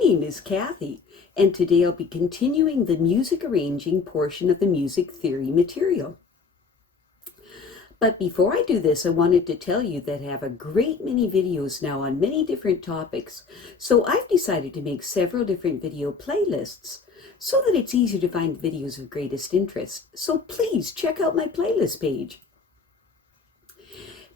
name is Kathy, and today I'll be continuing the music arranging portion of the music theory material. But before I do this, I wanted to tell you that I have a great many videos now on many different topics, so I've decided to make several different video playlists so that it's easier to find videos of greatest interest. So please check out my playlist page.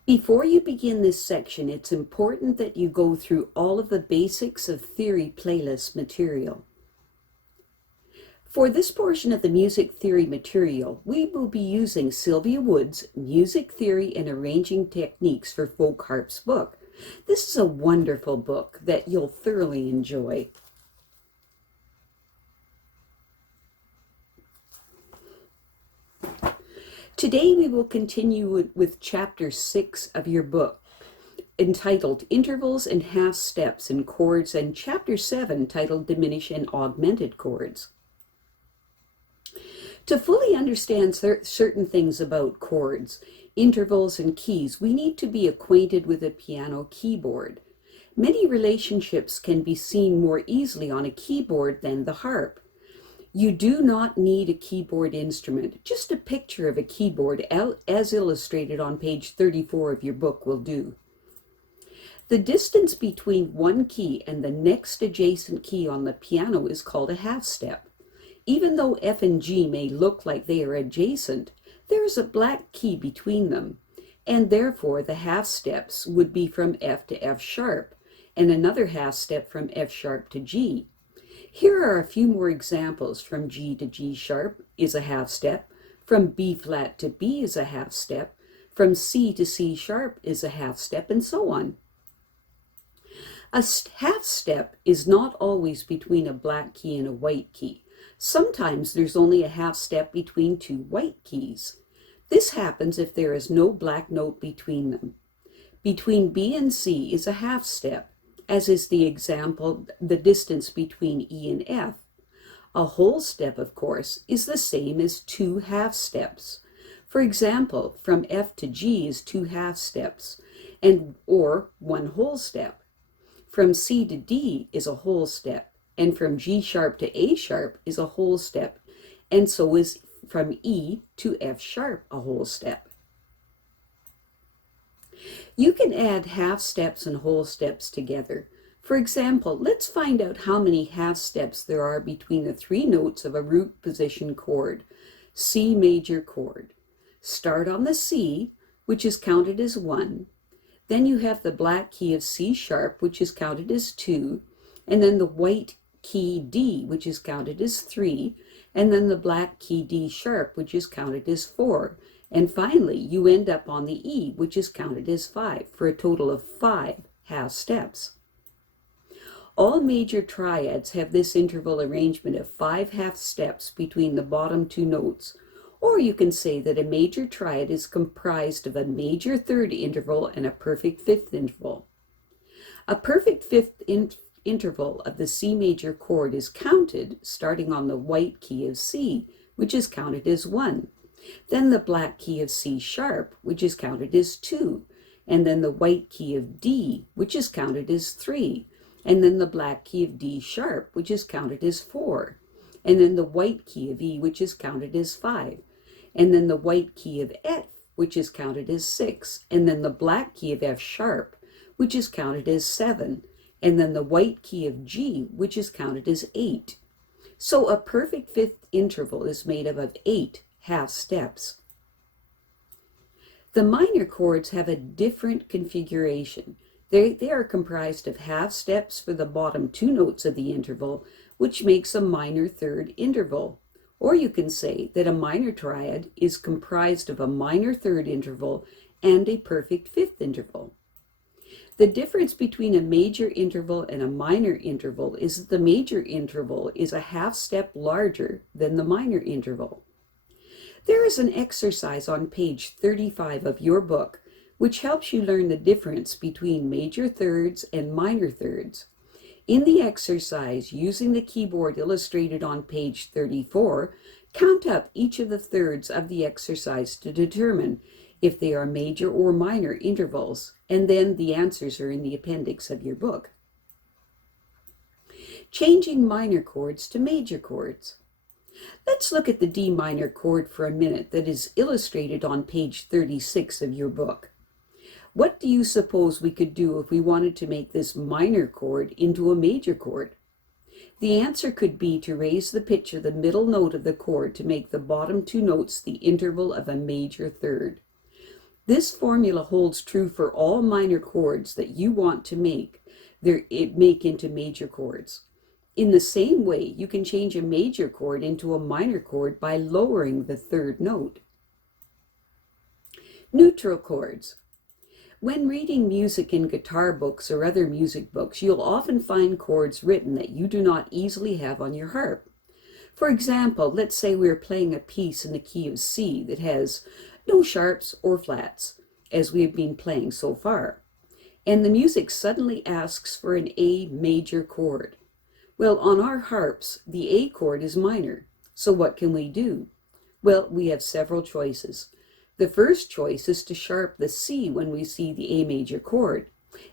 Before you begin this section, it's important that you go through all of the basics of theory playlist material. For this portion of the music theory material, we will be using Sylvia Woods' Music Theory and Arranging Techniques for Folk Harps book. This is a wonderful book that you'll thoroughly enjoy. Today we will continue with Chapter 6 of your book, entitled Intervals and Half Steps in Chords, and Chapter 7, titled Diminished and Augmented Chords. To fully understand certain things about chords, intervals, and keys, we need to be acquainted with a piano keyboard. Many relationships can be seen more easily on a keyboard than the harp. You do not need a keyboard instrument. Just a picture of a keyboard, as illustrated on page 34 of your book, will do. The distance between one key and the next adjacent key on the piano is called a half step. Even though F and G may look like they are adjacent, there is a black key between them, and therefore the half steps would be from F to F sharp, and another half step from F sharp to G. Here are a few more examples. From G to G sharp is a half step, from B flat to B is a half step, from C to C sharp is a half step, and so on. A half step is not always between a black key and a white key. Sometimes there's only a half step between two white keys. This happens if there is no black note between them. Between B and C is a half step, as is the example, the distance between E and F. A whole step, of course, is the same as two half steps. For example, from F to G is two half steps, or one whole step. From C to D is a whole step, and from G sharp to A sharp is a whole step, and so is from E to F sharp a whole step. You can add half steps and whole steps together. For example, let's find out how many half steps there are between the three notes of a root position chord, C major chord. Start on the C, which is counted as 1. Then you have the black key of C sharp, which is counted as 2, and then the white key D, which is counted as 3, and then the black key D sharp, which is counted as 4. And finally, you end up on the E, which is counted as 5, for a total of 5 half steps. All major triads have this interval arrangement of 5 half steps between the bottom two notes, or you can say that a major triad is comprised of a major third interval and a perfect fifth interval. A perfect fifth interval of the C major chord is counted starting on the white key of C, which is counted as 1, then the black key of C sharp, which is counted as 2, and then the white key of D, which is counted as 3, and then the black key of D sharp, which is counted as 4, and then the white key of E, which is counted as 5, and then the white key of F, which is counted as 6, and then the black key of F sharp, which is counted as 7, and then the white key of G, which is counted as 8. So a perfect fifth interval is made up of 8 half steps. The minor chords have a different configuration. They are comprised of half steps for the bottom two notes of the interval, which makes a minor third interval. Or you can say that a minor triad is comprised of a minor third interval and a perfect fifth interval. The difference between a major interval and a minor interval is that the major interval is a half step larger than the minor interval. There is an exercise on page 35 of your book which helps you learn the difference between major thirds and minor thirds. In the exercise, using the keyboard illustrated on page 34, count up each of the thirds of the exercise to determine if they are major or minor intervals, and then the answers are in the appendix of your book. changing minor chords to major chords. Let's look at the D minor chord for a minute that is illustrated on page 36 of your book. What do you suppose we could do if we wanted to make this minor chord into a major chord? The answer could be to raise the pitch of the middle note of the chord to make the bottom two notes the interval of a major third. This formula holds true for all minor chords that you want to make into major chords. In the same way, you can change a major chord into a minor chord by lowering the third note. Neutral chords. When reading music in guitar books or other music books, you'll often find chords written that you do not easily have on your harp. For example, let's say we're playing a piece in the key of C that has no sharps or flats, as we have been playing so far, and the music suddenly asks for an A major chord. Well, on our harps, the A chord is minor, so what can we do? Well, we have several choices. The first choice is to sharp the C when we see the A major chord,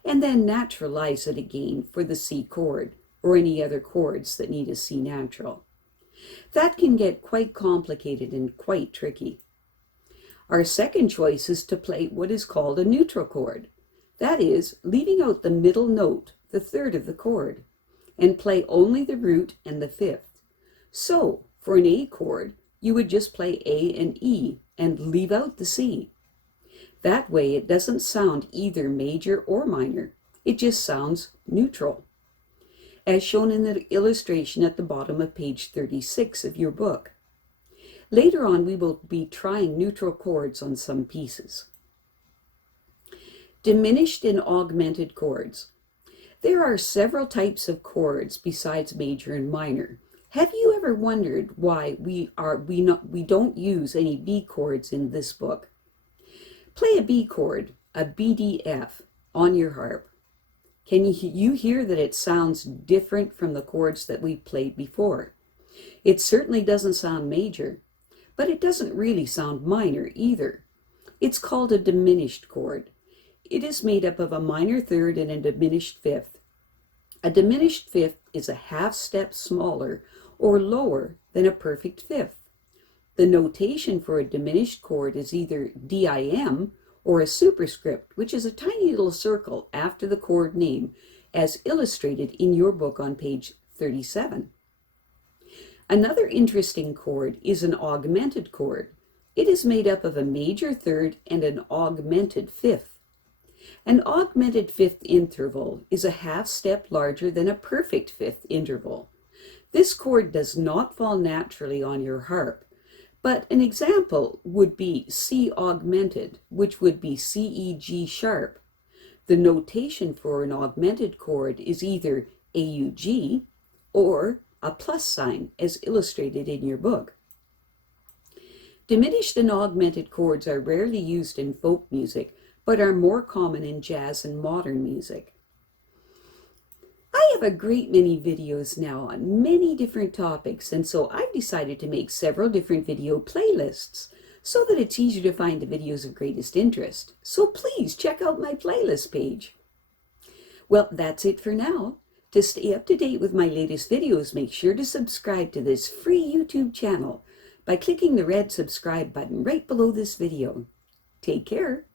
and then naturalize it again for the C chord, or any other chords that need a C natural. That can get quite complicated and quite tricky. Our second choice is to play what is called a neutral chord. That is, leaving out the middle note, the third of the chord, and play only the root and the fifth. So, for an A chord, you would just play A and E and leave out the C. That way it doesn't sound either major or minor. It just sounds neutral, as shown in the illustration at the bottom of page 36 of your book. Later on, we will be trying neutral chords on some pieces. Diminished and augmented chords. There are several types of chords besides major and minor. Have you ever wondered why we don't use any B chords in this book? Play a B chord, a BDF, on your harp. Can you hear that it sounds different from the chords that we played before? It certainly doesn't sound major, but it doesn't really sound minor either. It's called a diminished chord. It is made up of a minor third and a diminished fifth. A diminished fifth is a half step smaller or lower than a perfect fifth. The notation for a diminished chord is either dim or a superscript, which is a tiny little circle after the chord name, as illustrated in your book on page 37. Another interesting chord is an augmented chord. It is made up of a major third and an augmented fifth. An augmented fifth interval is a half step larger than a perfect fifth interval. This chord does not fall naturally on your harp, but an example would be C augmented, which would be C, E, G sharp. The notation for an augmented chord is either AUG or a plus sign, as illustrated in your book. Diminished and augmented chords are rarely used in folk music, but are more common in jazz and modern music. I have a great many videos now on many different topics, and so I've decided to make several different video playlists so that it's easier to find the videos of greatest interest. So please check out my playlist page. Well, that's it for now. To stay up to date with my latest videos, make sure to subscribe to this free YouTube channel by clicking the red subscribe button right below this video. Take care.